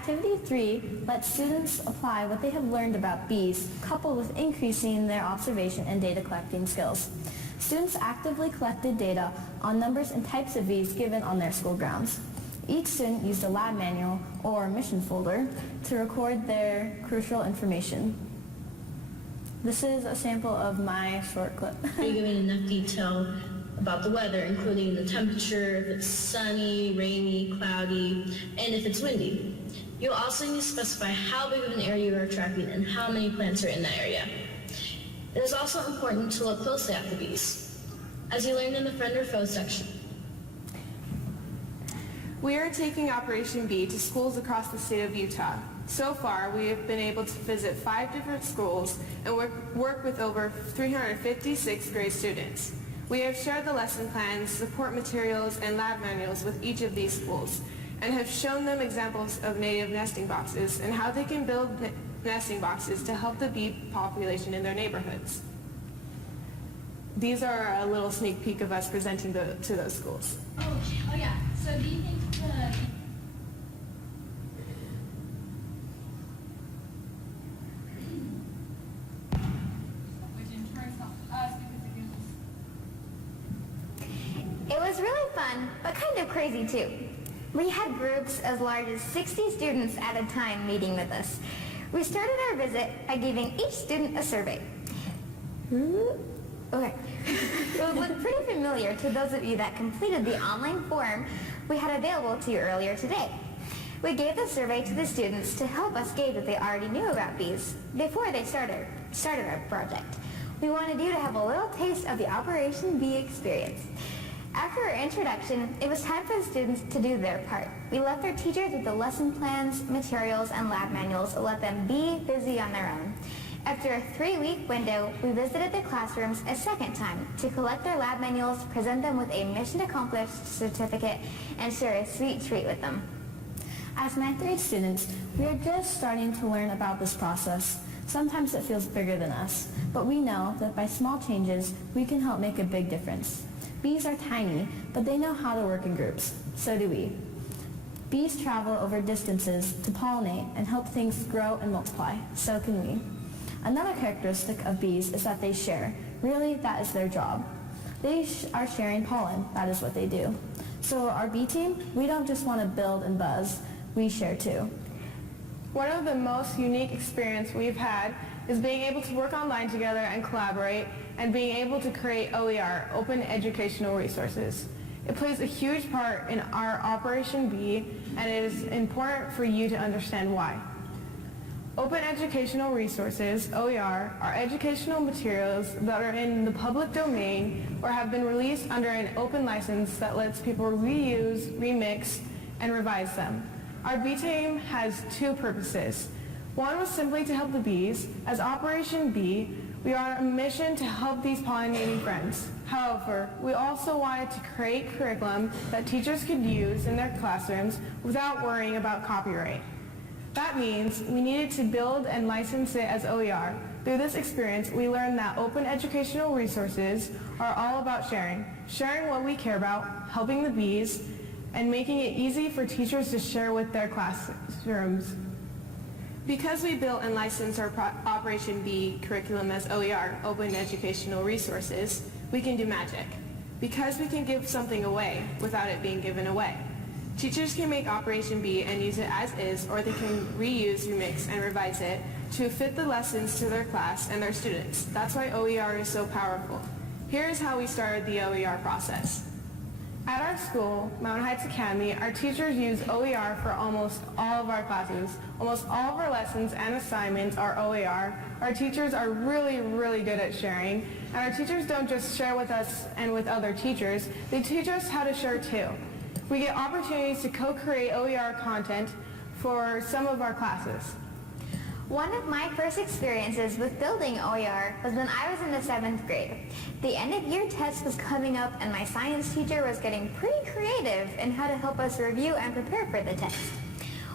Activity 3 lets students apply what they have learned about bees, coupled with increasing their observation and data collecting skills. Students actively collected data on numbers and types of bees given on their school grounds. Each student used a lab manual or mission folder to record their crucial information. This is a sample of my short clip. Are you giving enough detail about the weather, including the temperature, if it's sunny, rainy, cloudy, and if it's windy? You'll also need to specify how big of an area you are tracking and how many plants are in that area. It is also important to look closely at the bees, as you learned in the friend or foe section. We are taking Operation Bee to schools across the state of Utah. So far, we have been able to visit 5 different schools and work with over 350 sixth grade students. We have shared the lesson plans, support materials, and lab manuals with each of these schools, and have shown them examples of native nesting boxes and how they can build nesting boxes to help the bee population in their neighborhoods. These are a little sneak peek of us presenting to those schools. Oh yeah. So do you think It was really fun, but kind of crazy too. We had groups as large as 60 students at a time meeting with us. We started our visit by giving each student a survey. Okay. It would look pretty familiar to those of you that completed the online form we had available to you earlier today. We gave the survey to the students to help us gauge what they already knew about bees before they started our project. We wanted you to have a little taste of the Operation Bee experience. After our introduction, it was time for the students to do their part. We left our teachers with the lesson plans, materials, and lab manuals and let them be busy on their own. After a 3-week window, we visited their classrooms a second time to collect their lab manuals, present them with a mission accomplished certificate, and share a sweet treat with them. As 9th grade students, we are just starting to learn about this process. Sometimes it feels bigger than us, but we know that by small changes, we can help make a big difference. Bees are tiny, but they know how to work in groups. So do we. Bees travel over distances to pollinate and help things grow and multiply. So can we. Another characteristic of bees is that they share. Really, that is their job. They are sharing pollen. That is what they do. So our bee team, we don't just want to build and buzz. We share too. One of the most unique experiences we've had is being able to work online together and collaborate, and being able to create OER, Open Educational Resources. It plays a huge part in our Operation Bee, and it is important for you to understand why. Open Educational Resources, OER, are educational materials that are in the public domain or have been released under an open license that lets people reuse, remix, and revise them. Our bee team has 2 purposes. One was simply to help the bees. As Operation Bee, we are on a mission to help these pollinating friends. However, we also wanted to create curriculum that teachers could use in their classrooms without worrying about copyright. That means we needed to build and license it as OER. Through this experience, we learned that open educational resources are all about sharing what we care about, helping the bees, and making it easy for teachers to share with their classrooms. Because we built and licensed our Operation Bee curriculum as OER, Open Educational Resources, we can do magic. Because we can give something away without it being given away. Teachers can make Operation Bee and use it as is, or they can reuse, remix, and revise it to fit the lessons to their class and their students. That's why OER is so powerful. Here's how we started the OER process. At our school, Mountain Heights Academy, our teachers use OER for almost all of our classes. Almost all of our lessons and assignments are OER. Our teachers are really, really good at sharing. And our teachers don't just share with us and with other teachers, they teach us how to share too. We get opportunities to co-create OER content for some of our classes. One of my first experiences with building OER was when I was in the 7th grade. The end of year test was coming up and my science teacher was getting pretty creative in how to help us review and prepare for the test.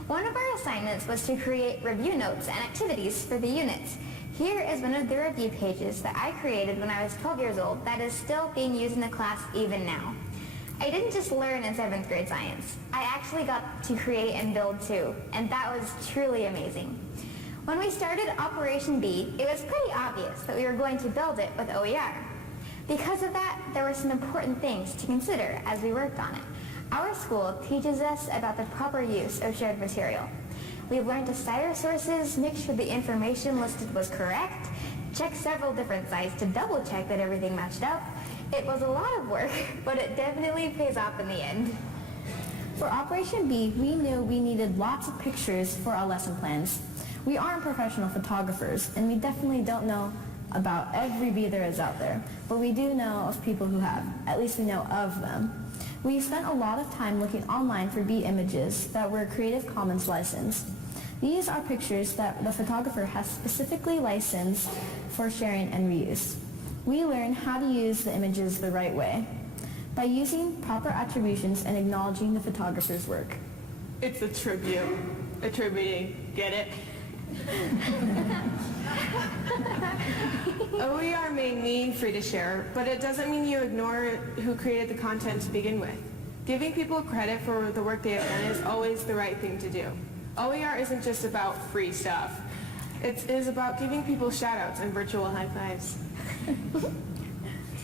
One of our assignments was to create review notes and activities for the units. Here is one of the review pages that I created when I was 12 years old that is still being used in the class even now. I didn't just learn in 7th grade science. I actually got to create and build too, and that was truly amazing. When we started Operation B, it was pretty obvious that we were going to build it with OER. Because of that, there were some important things to consider as we worked on it. Our school teaches us about the proper use of shared material. We've learned to cite our sources, make sure the information listed was correct, check several different sites to double check that everything matched up. It was a lot of work, but it definitely pays off in the end. For Operation B, we knew we needed lots of pictures for our lesson plans. We aren't professional photographers, and we definitely don't know about every bee there is out there, but we do know of people who have. At least we know of them. We spent a lot of time looking online for bee images that were Creative Commons licensed. These are pictures that the photographer has specifically licensed for sharing and reuse. We learned how to use the images the right way by using proper attributions and acknowledging the photographer's work. It's a tribute. Attributing. Get it? OER may mean free to share, but it doesn't mean you ignore who created the content to begin with. Giving people credit for the work they have done is always the right thing to do. OER isn't just about free stuff. It is about giving people shout-outs and virtual high fives.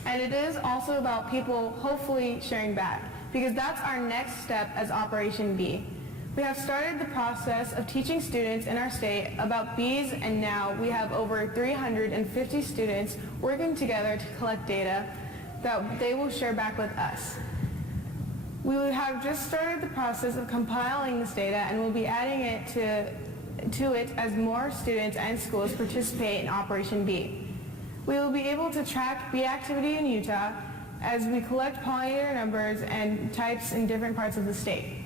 And it is also about people hopefully sharing back, because that's our next step as Operation B. We have started the process of teaching students in our state about bees, and now we have over 350 students working together to collect data that they will share back with us. We have just started the process of compiling this data, and we'll be adding it to it as more students and schools participate in Operation B. We will be able to track bee activity in Utah as we collect pollinator numbers and types in different parts of the state.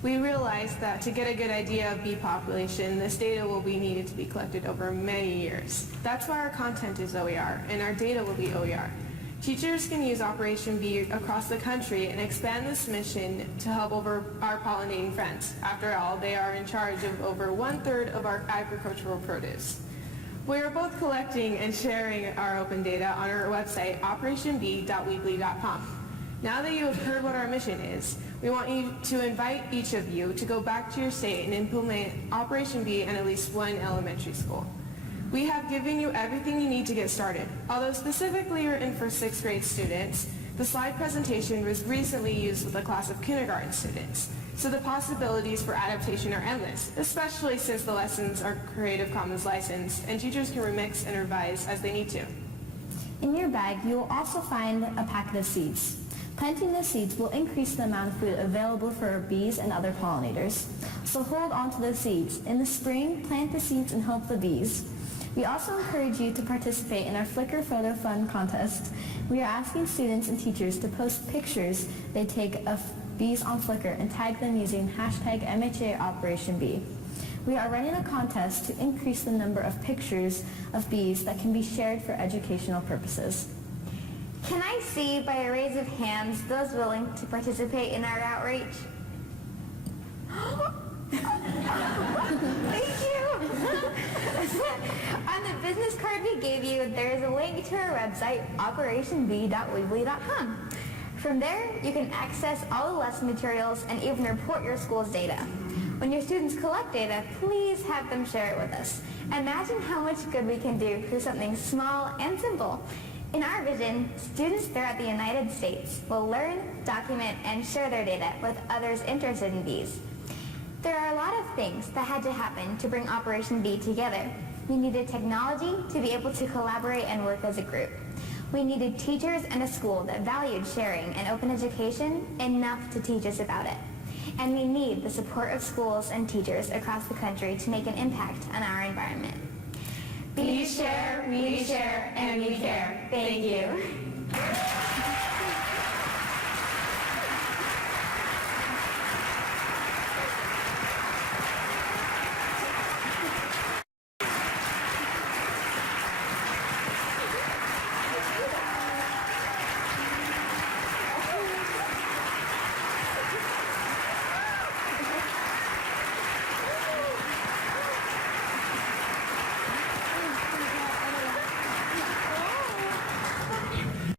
We realized that to get a good idea of bee population, this data will be needed to be collected over many years. That's why our content is OER, and our data will be OER. Teachers can use Operation B across the country and expand this mission to help over our pollinating friends. After all, they are in charge of over 1/3 of our agricultural produce. We are both collecting and sharing our open data on our website, operationb.weebly.com. Now that you have heard what our mission is, we want you to invite each of you to go back to your state and implement Operation B in at least one elementary school. We have given you everything you need to get started. Although specifically written for 6th grade students, the slide presentation was recently used with a class of kindergarten students. So the possibilities for adaptation are endless, especially since the lessons are Creative Commons licensed and teachers can remix and revise as they need to. In your bag, you will also find a packet of seeds. Planting the seeds will increase the amount of food available for bees and other pollinators. So hold on to those seeds. In the spring, plant the seeds and help the bees. We also encourage you to participate in our Flickr Photo Fun contest. We are asking students and teachers to post pictures they take of bees on Flickr and tag them using hashtag MHA Operation B. We are running a contest to increase the number of pictures of bees that can be shared for educational purposes. Can I see, by a raise of hands, those willing to participate in our outreach? Thank you! On the business card we gave you, there is a link to our website, operationb.weebly.com. From there, you can access all the lesson materials and even report your school's data. When your students collect data, please have them share it with us. Imagine how much good we can do through something small and simple. In our vision, students throughout the United States will learn, document, and share their data with others interested in bees. There are a lot of things that had to happen to bring Operation B together. We needed technology to be able to collaborate and work as a group. We needed teachers and a school that valued sharing and open education enough to teach us about it. And we need the support of schools and teachers across the country to make an impact on our environment. Bees share, we share, and we care. Thank you.